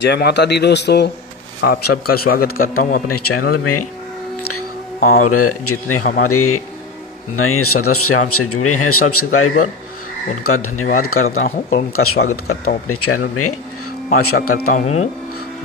जय माता दी दोस्तों, आप सबका स्वागत करता हूं अपने चैनल में। और जितने हमारे नए सदस्य हमसे जुड़े हैं सब्सक्राइबर, उनका धन्यवाद करता हूं और उनका स्वागत करता हूं अपने चैनल में। आशा करता हूं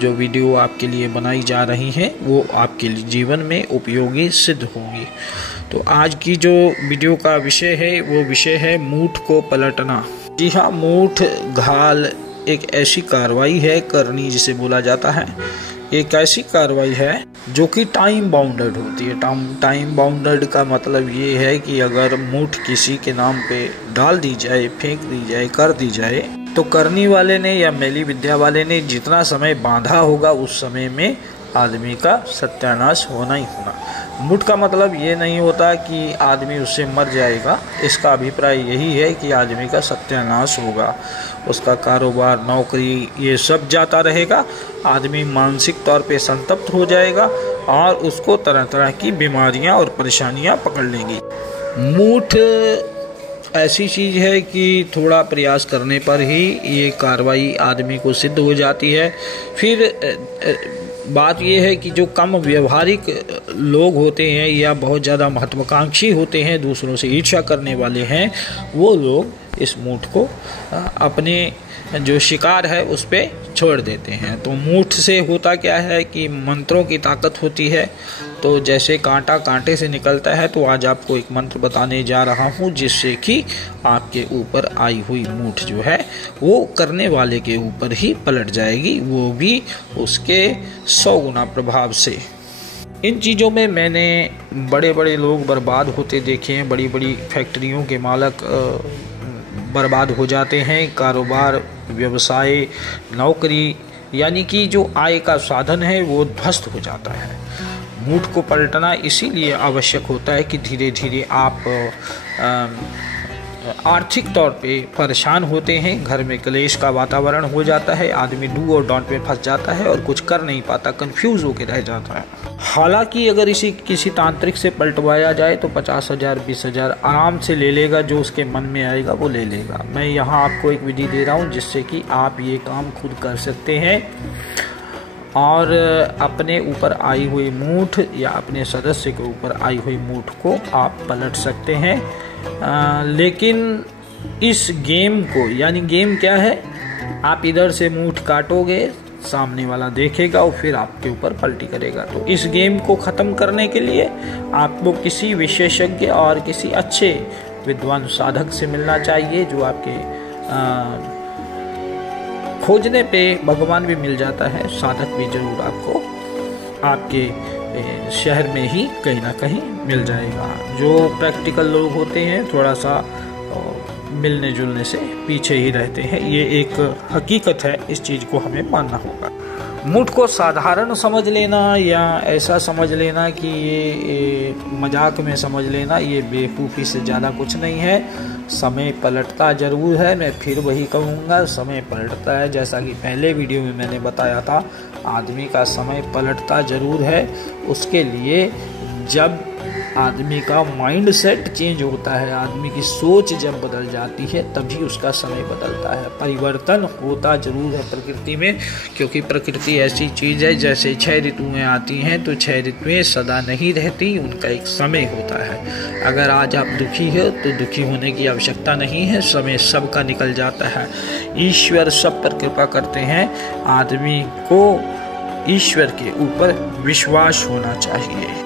जो वीडियो आपके लिए बनाई जा रही हैं वो आपके जीवन में उपयोगी सिद्ध होंगी। तो आज की जो वीडियो का विषय है वो विषय है मूठ को पलटना। जी हाँ, मूठ घाल एक ऐसी कार्रवाई है, करनी जिसे बोला जाता है। एक ऐसी कार्रवाई है जो कि टाइम बाउंडेड होती है। टाइम बाउंडेड का मतलब ये है कि अगर मूठ किसी के नाम पे डाल दी जाए, फेंक दी जाए, कर दी जाए, तो करनी वाले ने या मेली विद्या वाले ने जितना समय बांधा होगा उस समय में आदमी का सत्यानाश होना ही होना। मूठ का मतलब ये नहीं होता कि आदमी उससे मर जाएगा। इसका अभिप्राय यही है कि आदमी का सत्यानाश होगा, उसका कारोबार, नौकरी, ये सब जाता रहेगा। आदमी मानसिक तौर पे संतप्त हो जाएगा और उसको तरह तरह की बीमारियां और परेशानियां पकड़ लेंगी। मूठ ऐसी चीज़ है कि थोड़ा प्रयास करने पर ही ये कार्रवाई आदमी को सिद्ध हो जाती है। फिर बात यह है कि जो कम व्यवहारिक लोग होते हैं या बहुत ज़्यादा महत्वाकांक्षी होते हैं, दूसरों से ईर्ष्या करने वाले हैं, वो लोग इस मूठ को अपने जो शिकार है उस पे छोड़ देते हैं। तो मूठ से होता क्या है कि मंत्रों की ताकत होती है। तो जैसे कांटा कांटे से निकलता है, तो आज आपको एक मंत्र बताने जा रहा हूँ जिससे कि आपके ऊपर आई हुई मूठ जो है वो करने वाले के ऊपर ही पलट जाएगी, वो भी उसके 100 गुना प्रभाव से। इन चीज़ों में मैंने बड़े बड़े लोग बर्बाद होते देखे हैं। बड़ी बड़ी फैक्ट्रियों के मालक बर्बाद हो जाते हैं। कारोबार, व्यवसाय, नौकरी, यानी कि जो आय का साधन है वो ध्वस्त हो जाता है। मूठ को पलटना इसीलिए आवश्यक होता है कि धीरे धीरे आप आर्थिक तौर पे परेशान होते हैं, घर में क्लेश का वातावरण हो जाता है, आदमी डू और डोंट में फंस जाता है और कुछ कर नहीं पाता, कंफ्यूज होकर रह जाता है। हालांकि अगर इसी किसी तांत्रिक से पलटवाया जाए तो 50,000 20,000 आराम से ले लेगा, जो उसके मन में आएगा वो ले लेगा। मैं यहाँ आपको एक विधि दे रहा हूँ जिससे कि आप ये काम खुद कर सकते हैं और अपने ऊपर आई हुई मूठ या अपने सदस्य के ऊपर आई हुई मूठ को आप पलट सकते हैं। लेकिन इस गेम को, यानी गेम क्या है, आप इधर से मूठ काटोगे, सामने वाला देखेगा और फिर आपके ऊपर पलटी करेगा। तो इस गेम को ख़त्म करने के लिए आपको किसी विशेषज्ञ और किसी अच्छे विद्वान साधक से मिलना चाहिए, जो आपके खोजने पे भगवान भी मिल जाता है, साधक भी जरूर आपको आपके शहर में ही कहीं ना कहीं मिल जाएगा। जो प्रैक्टिकल लोग होते हैं थोड़ा सा मिलने जुलने से पीछे ही रहते हैं, ये एक हकीकत है, इस चीज़ को हमें मानना होगा। मूठ को साधारण समझ लेना या ऐसा समझ लेना कि ये मजाक में समझ लेना, ये बेवकूफ़ी से ज़्यादा कुछ नहीं है। समय पलटता ज़रूर है, मैं फिर वही कहूँगा, समय पलटता है। जैसा कि पहले वीडियो में मैंने बताया था, आदमी का समय पलटता ज़रूर है। उसके लिए जब आदमी का माइंड सेट चेंज होता है, आदमी की सोच जब बदल जाती है, तभी उसका समय बदलता है। परिवर्तन होता जरूर है प्रकृति में, क्योंकि प्रकृति ऐसी चीज़ है, जैसे 6 ऋतुएं आती हैं तो 6 ऋतुएं सदा नहीं रहती, उनका एक समय होता है। अगर आज आप दुखी हो तो दुखी होने की आवश्यकता नहीं है, समय सबका निकल जाता है। ईश्वर सब पर कृपा करते हैं, आदमी को ईश्वर के ऊपर विश्वास होना चाहिए।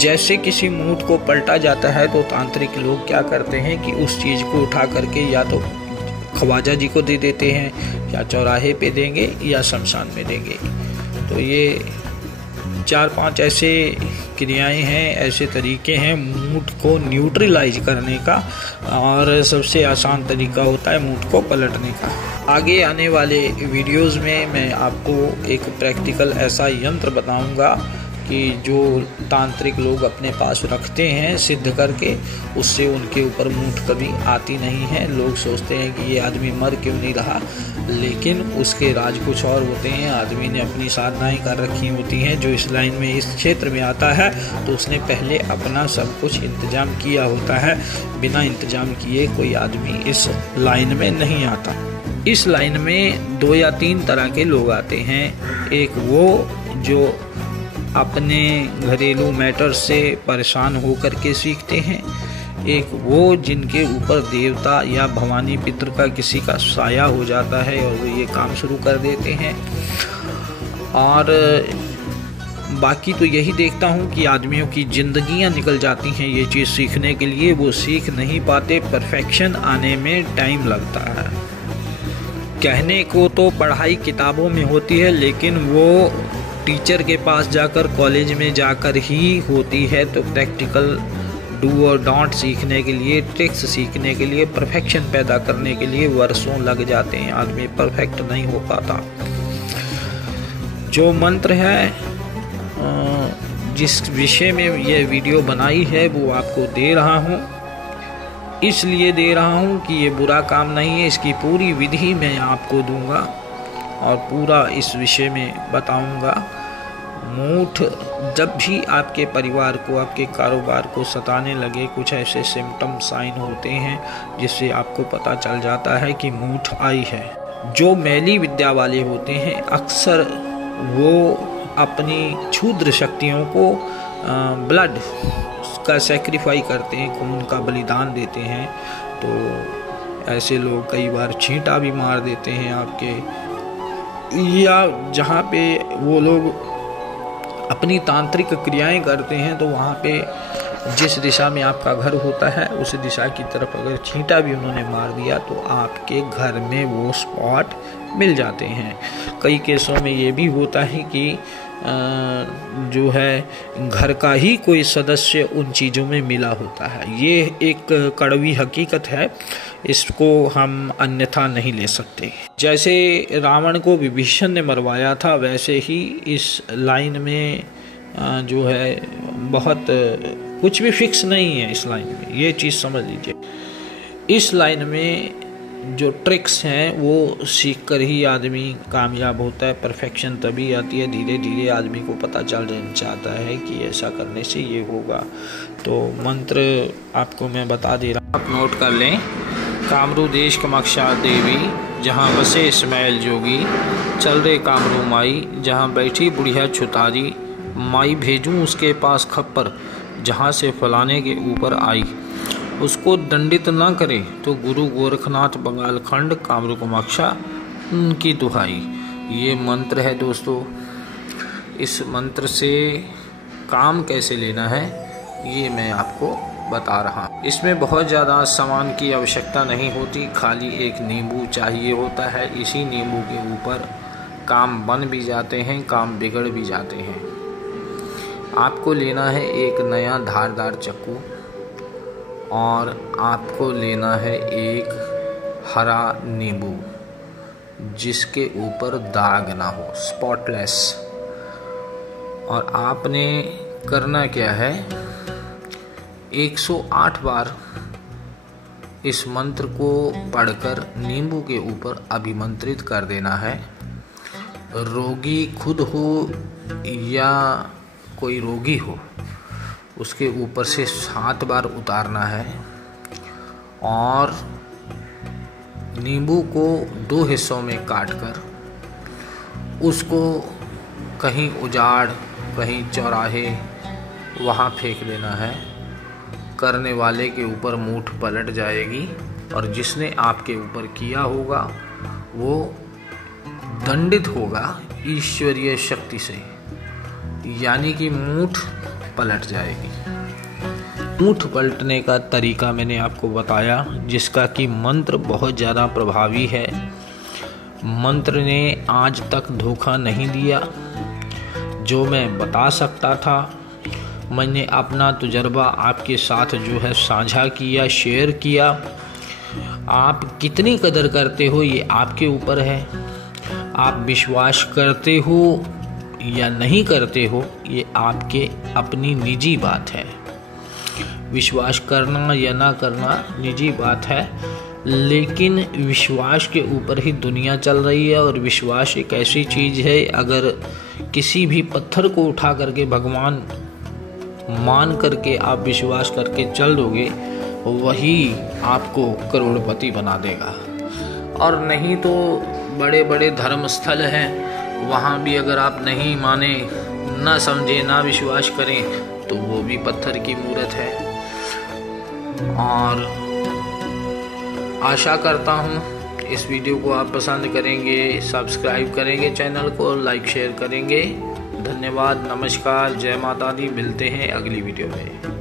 जैसे किसी मूठ को पलटा जाता है तो तांत्रिक लोग क्या करते हैं कि उस चीज़ को उठा करके या तो ख्वाजा जी को दे देते हैं, या चौराहे पे देंगे, या शमशान में देंगे। तो ये 4-5 ऐसे क्रियाएं हैं, ऐसे तरीके हैं मूठ को न्यूट्रलाइज करने का, और सबसे आसान तरीका होता है मूठ को पलटने का। आगे आने वाले वीडियोज़ में मैं आपको एक प्रैक्टिकल ऐसा यंत्र बताऊंगा कि जो तांत्रिक लोग अपने पास रखते हैं सिद्ध करके, उससे उनके ऊपर मूठ कभी आती नहीं है। लोग सोचते हैं कि ये आदमी मर क्यों नहीं रहा, लेकिन उसके राज कुछ और होते हैं। आदमी ने अपनी साधनाएं कर रखी होती हैं। जो इस लाइन में, इस क्षेत्र में आता है तो उसने पहले अपना सब कुछ इंतजाम किया होता है। बिना इंतजाम किए कोई आदमी इस लाइन में नहीं आता। इस लाइन में 2 या 3 तरह के लोग आते हैं। एक वो जो अपने घरेलू मैटर से परेशान होकर के सीखते हैं, एक वो जिनके ऊपर देवता या भवानी पितर का किसी का साया हो जाता है और वो ये काम शुरू कर देते हैं। और बाकी तो यही देखता हूँ कि आदमियों की ज़िंदगियाँ निकल जाती हैं ये चीज़ सीखने के लिए, वो सीख नहीं पाते, परफेक्शन आने में टाइम लगता है। कहने को तो पढ़ाई किताबों में होती है, लेकिन वो टीचर के पास जाकर, कॉलेज में जाकर ही होती है। तो प्रैक्टिकल डू और डोंट सीखने के लिए, ट्रिक्स सीखने के लिए, परफेक्शन पैदा करने के लिए वर्षों लग जाते हैं। आदमी परफेक्ट नहीं हो पाता। जो मंत्र है, जिस विषय में यह वीडियो बनाई है, वो आपको दे रहा हूँ। इसलिए दे रहा हूँ कि ये बुरा काम नहीं है। इसकी पूरी विधि मैं आपको दूंगा और पूरा इस विषय में बताऊंगा। मूठ जब भी आपके परिवार को, आपके कारोबार को सताने लगे, कुछ ऐसे सिम्टम साइन होते हैं जिससे आपको पता चल जाता है कि मूठ आई है। जो मैली विद्या वाले होते हैं, अक्सर वो अपनी क्षुद्र शक्तियों को ब्लड का सेक्रीफाई करते हैं, खून का बलिदान देते हैं। तो ऐसे लोग कई बार छींटा भी मार देते हैं आपके, या जहाँ पे वो लोग अपनी तांत्रिक क्रियाएं करते हैं, तो वहाँ पे जिस दिशा में आपका घर होता है उस दिशा की तरफ अगर छींटा भी उन्होंने मार दिया तो आपके घर में वो स्पॉट मिल जाते हैं। कई केसों में ये भी होता है कि जो है घर का ही कोई सदस्य उन चीज़ों में मिला होता है। ये एक कड़वी हकीकत है, इसको हम अन्यथा नहीं ले सकते। जैसे रावण को विभीषण ने मरवाया था, वैसे ही इस लाइन में जो है बहुत कुछ भी फिक्स नहीं है। इस लाइन में ये चीज़ समझ लीजिए। इस लाइन में जो ट्रिक्स हैं वो सीख कर ही आदमी कामयाब होता है। परफेक्शन तभी आती है, धीरे धीरे आदमी को पता चल जाता है कि ऐसा करने से ये होगा। तो मंत्र आपको मैं बता दे रहा हूँ, आप नोट कर लें। कामरू देश कामाक्षा देवी, जहाँ बसे इस्माइल जोगी, चल रे कामरू माई, जहाँ बैठी बुढ़िया छुतारी, माई भेजूँ उसके पास खप्पर, जहाँ से फलाने के ऊपर आई, उसको दंडित ना करे तो गुरु गोरखनाथ बंगाल खंड कामरू कामाक्षा उनकी दुहाई। ये मंत्र है दोस्तों। इस मंत्र से काम कैसे लेना है ये मैं आपको बता रहा हूँ। इसमें बहुत ज़्यादा सामान की आवश्यकता नहीं होती, खाली एक नींबू चाहिए होता है। इसी नींबू के ऊपर काम बन भी जाते हैं, काम बिगड़ भी जाते हैं। आपको लेना है एक नया धारदार चाकू और आपको लेना है एक हरा नींबू जिसके ऊपर दाग ना हो, स्पॉटलेस। और आपने करना क्या है, 108 बार इस मंत्र को पढ़कर नींबू के ऊपर अभिमंत्रित कर देना है। रोगी खुद हो या कोई रोगी हो, उसके ऊपर से 7 बार उतारना है और नींबू को 2 हिस्सों में काटकर उसको कहीं उजाड़, कहीं चौराहे, वहाँ फेंक देना है। करने वाले के ऊपर मूठ पलट जाएगी और जिसने आपके ऊपर किया होगा वो दंडित होगा ईश्वरीय शक्ति से, यानी कि मूठ पलट जाएगी। मूठ पलटने का तरीका मैंने आपको बताया, जिसका कि मंत्र बहुत ज़्यादा प्रभावी है। मंत्र ने आज तक धोखा नहीं दिया। जो मैं बता सकता था मैंने अपना तजुर्बा आपके साथ जो है साझा किया, शेयर किया। आप कितनी कदर करते हो ये आपके ऊपर है। आप विश्वास करते हो या नहीं करते हो ये आपके अपनी निजी बात है। विश्वास करना या ना करना निजी बात है, लेकिन विश्वास के ऊपर ही दुनिया चल रही है। और विश्वास एक ऐसी चीज़ है, अगर किसी भी पत्थर को उठा करके भगवान मान करके आप विश्वास करके चल दोगे, वही आपको करोड़पति बना देगा। और नहीं तो बड़े बड़े धर्म स्थल हैं, वहाँ भी अगर आप नहीं माने, ना समझे, ना विश्वास करें, तो वो भी पत्थर की मूर्त है। और आशा करता हूँ इस वीडियो को आप पसंद करेंगे, सब्सक्राइब करेंगे, चैनल को लाइक शेयर करेंगे। धन्यवाद, नमस्कार, जय माता दी। मिलते हैं अगली वीडियो में।